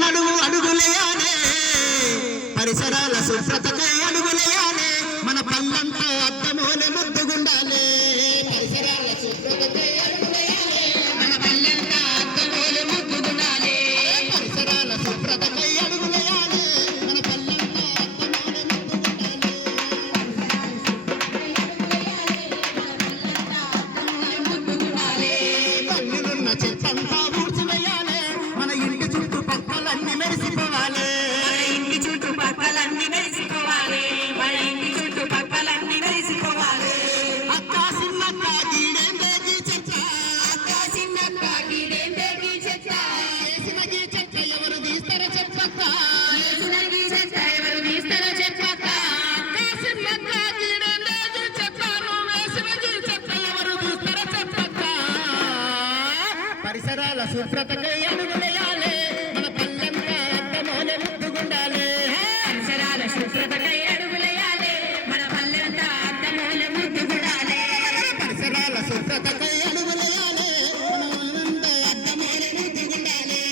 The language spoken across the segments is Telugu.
అడుగు అడుగులేయాలే పరిసరాల శుభ్రతకై అడుగులేయాలే మన పల్లంతా అద్దమోలే ముద్దుగుండాలే పరిసరాల శుభ్రతకై అడుగులేయాలే మన పల్లంతా అద్దమోలే ముద్దుగుండాలే పరిసరాల శుభ్రతకై అడుగులేయాలే మన పల్లంతా అద్దమోలే ముద్దుగుండాలే పల్లెలున్న చెత్తంతా ఊడ్చివేయాలే మన ఇంటి చుట్టుపక్కలన్నీ మెరిసిపోవాలి పరిసరాల శుభ్రతకై అడుగులేయాలే మన పల్లెంతా అద్దమోలే ముద్దుగుండాలే పరిసరాల శుభ్రతకై అడుగులేయాలే మన పల్లెంతా అద్దమోలే ముద్దుగుండాలే పరిసరాల శుభ్రతకై అడుగులేయాలే మన పల్లెంతా అద్దమోలే ముద్దుగుండాలే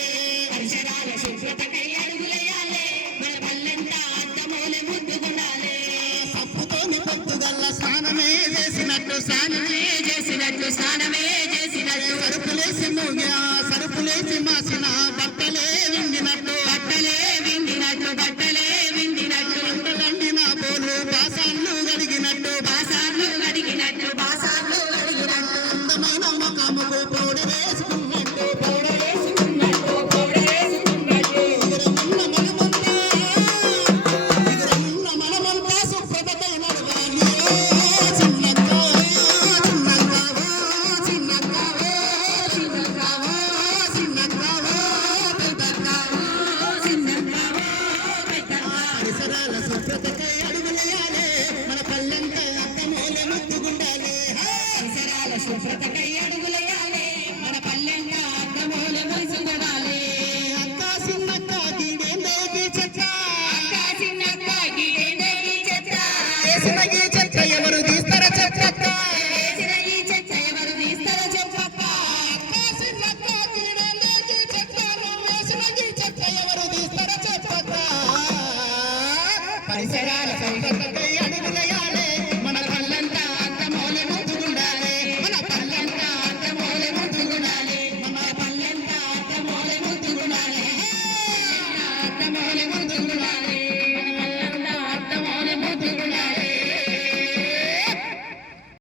పరిసరాల శుభ్రతకై అడుగులేయాలే మన పల్లెంతా అద్దమోలే ముద్దుగుండాలే సప్పుతోని పొద్దుగల్ల స్నానమే చేసినట్టు సరుపులేసి మాసిన బట్టలే